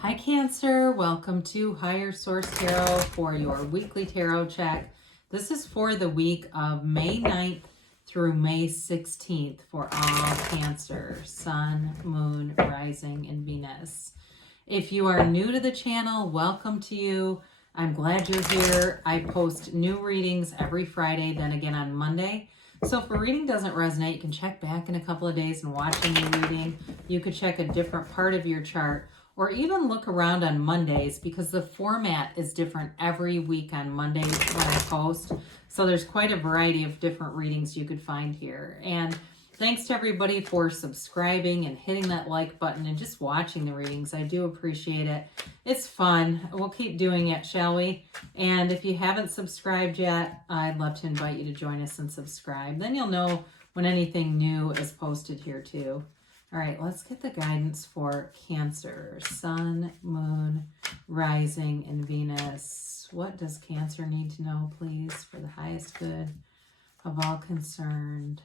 Hi Cancer, welcome to Higher Source Tarot for your weekly tarot check. This is for the week of May 9th through May 16th for all Cancer, Sun, Moon, Rising, and Venus. If you are new to the channel, welcome to you. I'm glad you're here. I post new readings every Friday, then again on Monday. So if a reading doesn't resonate, you can check back in a couple of days and watch a new reading. You could check a different part of your chart, or even look around on Mondays because the format is different every week on Mondays when I post. So there's quite a variety of different readings you could find here. And thanks to everybody for subscribing and hitting that like button and just watching the readings. I do appreciate it. It's fun. We'll keep doing it, shall we? And if you haven't subscribed yet, I'd love to invite you to join us and subscribe. Then you'll know when anything new is posted here too. All right, let's get the guidance for Cancer, Sun, Moon, Rising, and Venus. What does Cancer need to know, please, for the highest good of all concerned?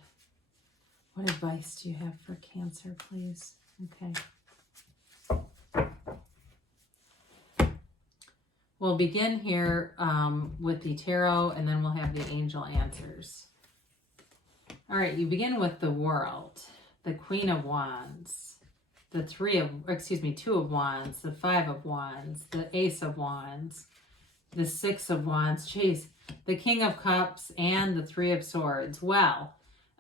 What advice do you have for Cancer, please? Okay. We'll begin here with the tarot, and then we'll have the angel answers. All right, you begin with the World. The Queen of Wands, the Two of Wands, the Five of Wands, the Ace of Wands, the Six of Wands, the King of Cups, and the Three of Swords. Well,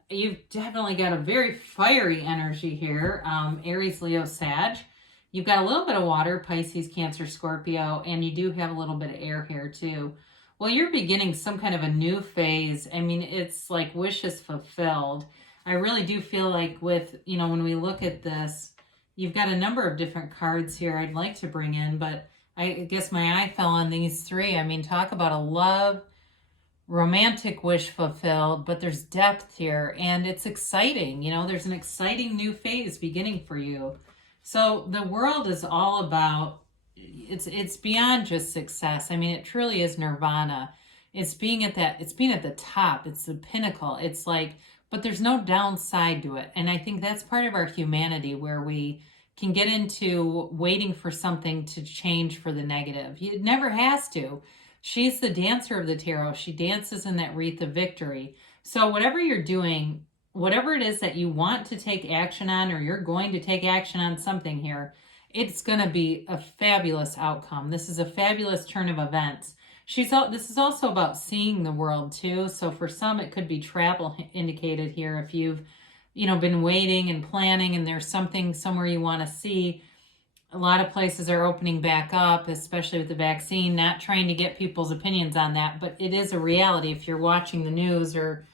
you've definitely got a very fiery energy here, Aries, Leo, Sag. You've got a little bit of water, Pisces, Cancer, Scorpio, and you do have a little bit of air here too. Well, you're beginning some kind of a new phase. I mean, it's like wishes fulfilled. I really do feel like when we look at this, you've got a number of different cards here I'd like to bring in, but I guess my eye fell on these three. I mean, talk about a love, romantic wish fulfilled, but there's depth here and it's exciting. There's an exciting new phase beginning for you. So the World is all about, it's beyond just success. I mean, it truly is nirvana. It's being at the top. It's the pinnacle. It's like, but there's no downside to it. And I think that's part of our humanity where we can get into waiting for something to change for the negative. It never has to. She's the dancer of the tarot. She dances in that wreath of victory. So whatever you're doing, whatever it is that you want to take action on, or you're going to take action on something here, it's going to be a fabulous outcome. This is a fabulous turn of events. This is also about seeing the world too. So for some, it could be travel indicated here. If you've, been waiting and planning and there's something somewhere you want to see, a lot of places are opening back up, especially with the vaccine. Not trying to get people's opinions on that, but it is a reality. If you're watching the news or,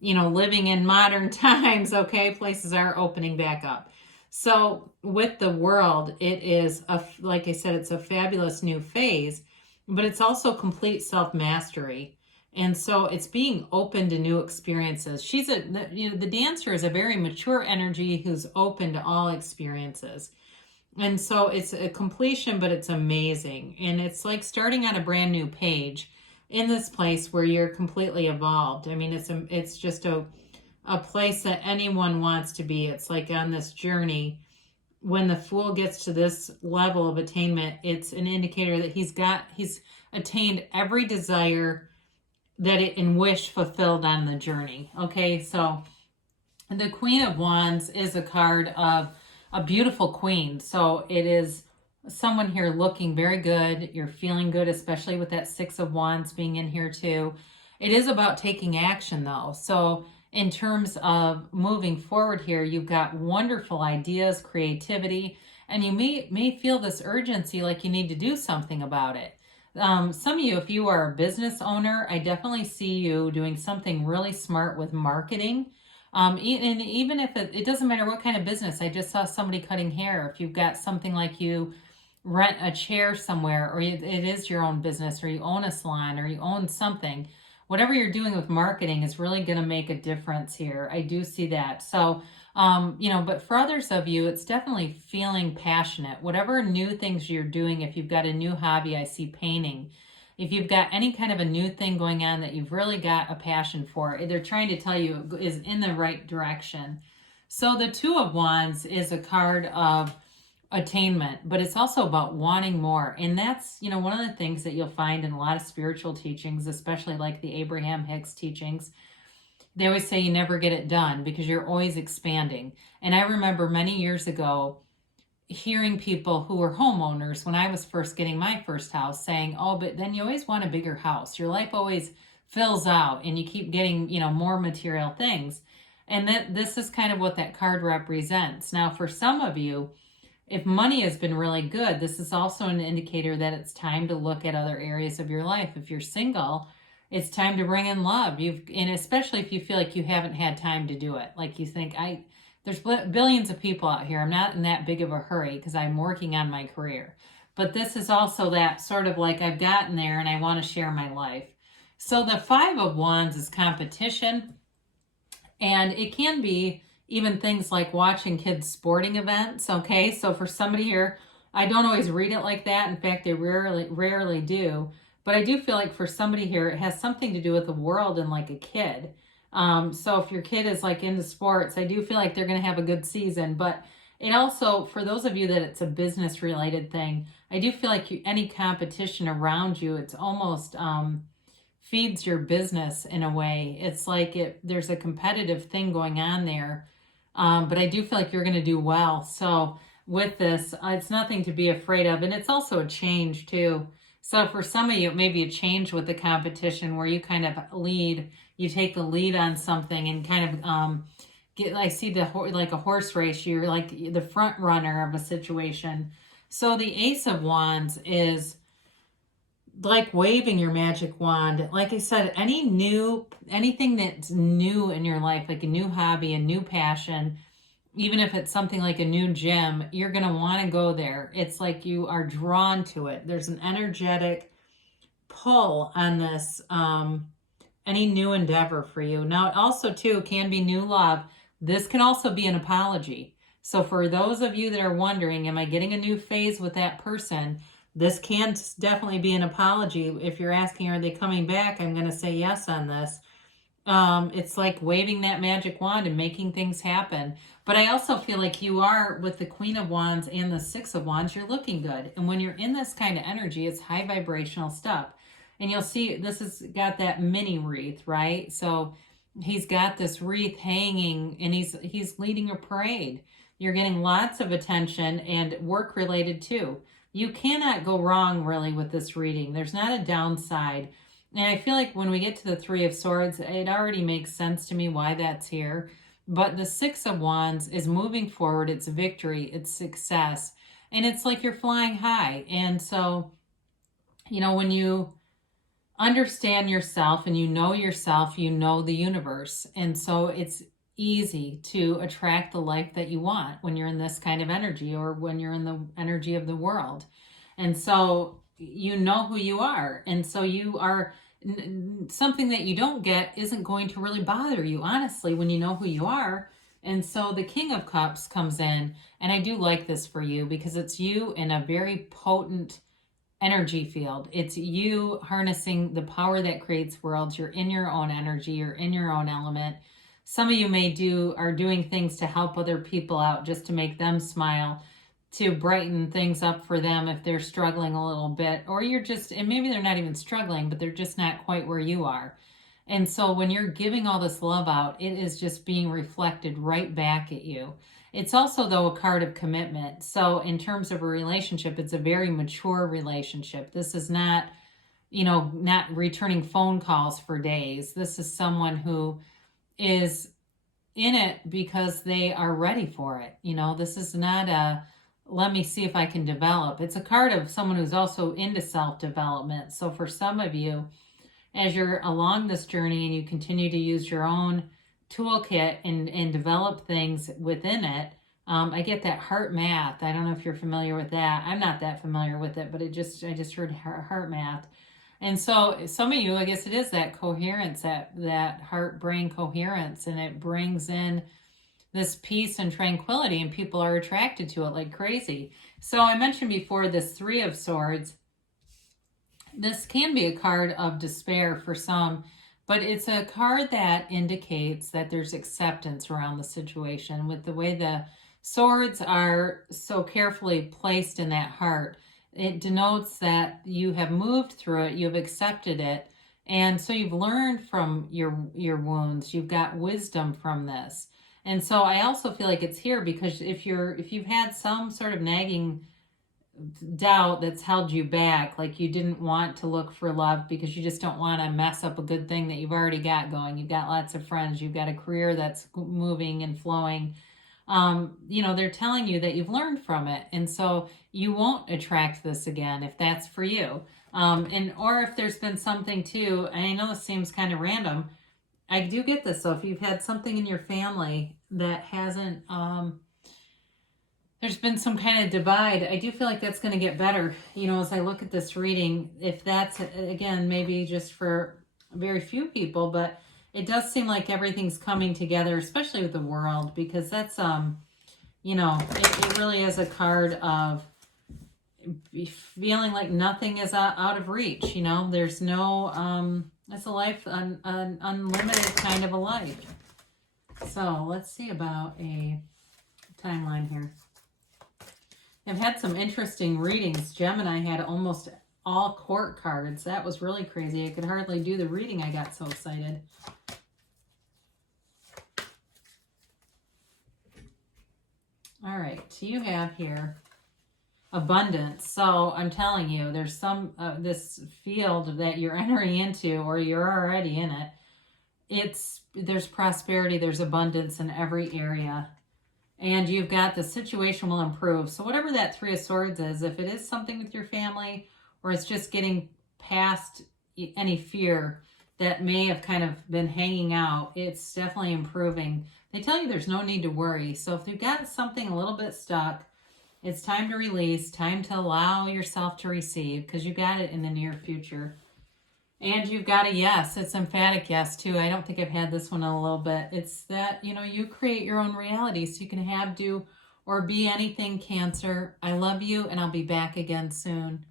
living in modern times, okay, places are opening back up. So with the World, it is, like I said, it's a fabulous new phase. But it's also complete self-mastery. And so it's being open to new experiences. The dancer is a very mature energy who's open to all experiences. And so it's a completion, but it's amazing. And it's like starting on a brand new page in this place where you're completely evolved. I mean, it's just a place that anyone wants to be. It's like on this journey. When the Fool gets to this level of attainment, it's an indicator that he's attained every desire and wish fulfilled on the journey. Okay, so the Queen of Wands is a card of a beautiful queen. So it is someone here looking very good. You're feeling good, especially with that Six of Wands being in here too. It is about taking action though. So in terms of moving forward here, you've got wonderful ideas, creativity, and you may feel this urgency like you need to do something about it. Some of you, if you are a business owner, I definitely see you doing something really smart with marketing. And even if it doesn't matter what kind of business, I just saw somebody cutting hair. If you've got something like you rent a chair somewhere, or it is your own business, or you own a salon, or you own something, whatever you're doing with marketing is really going to make a difference here. I do see that. So, but for others of you, it's definitely feeling passionate. Whatever new things you're doing, if you've got a new hobby, I see painting. If you've got any kind of a new thing going on that you've really got a passion for, they're trying to tell you is in the right direction. So the Two of Wands is a card of attainment, but it's also about wanting more. And that's, one of the things that you'll find in a lot of spiritual teachings, especially like the Abraham Hicks teachings. They always say you never get it done because you're always expanding. And I remember many years ago hearing people who were homeowners when I was first getting my first house saying, oh, but then you always want a bigger house. Your life always fills out and you keep getting, more material things. And this is kind of what that card represents. Now, for some of you, if money has been really good, this is also an indicator that it's time to look at other areas of your life. If you're single, it's time to bring in love. And especially if you feel like you haven't had time to do it. Like you think, there's billions of people out here. I'm not in that big of a hurry because I'm working on my career. But this is also that sort of like I've gotten there and I want to share my life. So the 5 of Wands is competition. And it can be even things like watching kids' sporting events, okay? So for somebody here, I don't always read it like that. In fact, I rarely do. But I do feel like for somebody here, it has something to do with the world and like a kid. So if your kid is like into sports, I do feel like they're going to have a good season. But it also, for those of you that it's a business related thing, I do feel like any competition around you, it's almost feeds your business in a way. It's like there's a competitive thing going on there. But I do feel like you're going to do well. So with this, it's nothing to be afraid of. And it's also a change too. So for some of you, it may be a change with the competition where you kind of lead, you take the lead on something and kind of I see like a horse race, you're like the front runner of a situation. So the Ace of Wands is like waving your magic wand. Like I said, anything that's new in your life, like a new hobby, a new passion, even if it's something like a new gym, you're going to want to go there. It's like you are drawn to it. There's an energetic pull on this, any new endeavor for you. Now, it also, too, can be new love. This can also be an apology. So for those of you that are wondering, am I getting a new phase with that person? This can definitely be an apology. If you're asking, are they coming back? I'm going to say yes on this. It's like waving that magic wand and making things happen. But I also feel like you are, with the Queen of Wands and the 6 of Wands, you're looking good. And when you're in this kind of energy, it's high vibrational stuff. And you'll see this has got that mini wreath, right? So he's got this wreath hanging and he's leading a parade. You're getting lots of attention and work related too. You cannot go wrong really with this reading. There's not a downside. And I feel like when we get to the 3 of Swords, it already makes sense to me why that's here. But the 6 of Wands is moving forward. It's victory. It's success. And it's like you're flying high. And so, when you understand yourself and you know the universe. And so it's easy to attract the life that you want when you're in this kind of energy or when you're in the energy of the world. And so you know who you are. And so you are, something that you don't get isn't going to really bother you, honestly, when you know who you are. And so the King of Cups comes in, and I do like this for you because it's you in a very potent energy field. It's you harnessing the power that creates worlds. You're in your own energy. You're in your own element. Some of you are doing things to help other people out just to make them smile, to brighten things up for them if they're struggling a little bit, or and maybe they're not even struggling, but they're just not quite where you are. And so when you're giving all this love out, it is just being reflected right back at you. It's also, though, a card of commitment. So in terms of a relationship, it's a very mature relationship. This is not, not returning phone calls for days. This is someone who is in it because they are ready for it. This is not let me see if I can develop. It's a card of someone who's also into self-development. So for some of you, as you're along this journey and you continue to use your own toolkit and develop things within it, I get that heart math. I don't know if you're familiar with that. I'm not that familiar with it, but I just heard heart math. And so some of you, I guess it is that coherence, that heart-brain coherence, and it brings in this peace and tranquility, and people are attracted to it like crazy. So I mentioned before this 3 of Swords. This can be a card of despair for some, but it's a card that indicates that there's acceptance around the situation. With the way the Swords are so carefully placed in that heart. It denotes that you have moved through it, you've accepted it, and so you've learned from your wounds. You've got wisdom from this. And so I also feel like it's here because if you've had some sort of nagging doubt that's held you back, like you didn't want to look for love because you just don't want to mess up a good thing that you've already got going. You've got lots of friends, you've got a career that's moving and flowing. They're telling you that you've learned from it, and so you won't attract this again if that's for you. Or if there's been something too, and I know this seems kind of random, I do get this. So if you've had something in your family that hasn't, there's been some kind of divide, I do feel like that's going to get better. As I look at this reading, if that's, again, maybe just for very few people, but it does seem like everything's coming together, especially with the world, because that's, it really is a card of feeling like nothing is out of reach. There's no, it's a life, an unlimited kind of a life. So let's see about a timeline here. I've had some interesting readings. Gemini had almost all court cards. That was really crazy. I could hardly do the reading. I got so excited. All right, you have here abundance. So I'm telling you, there's some this field that you're entering into, or you're already in it. There's prosperity, there's abundance in every area. And you've got the situation will improve. So whatever that Three of Swords is, if it is something with your family, or it's just getting past any fear that may have kind of been hanging out, it's definitely improving. They tell you there's no need to worry. So if you've got something a little bit stuck, it's time to release, time to allow yourself to receive, because you got it in the near future. And you've got a yes. It's emphatic yes, too. I don't think I've had this one in a little bit. It's that, you create your own reality, so you can have, do, or be anything, Cancer. I love you, and I'll be back again soon.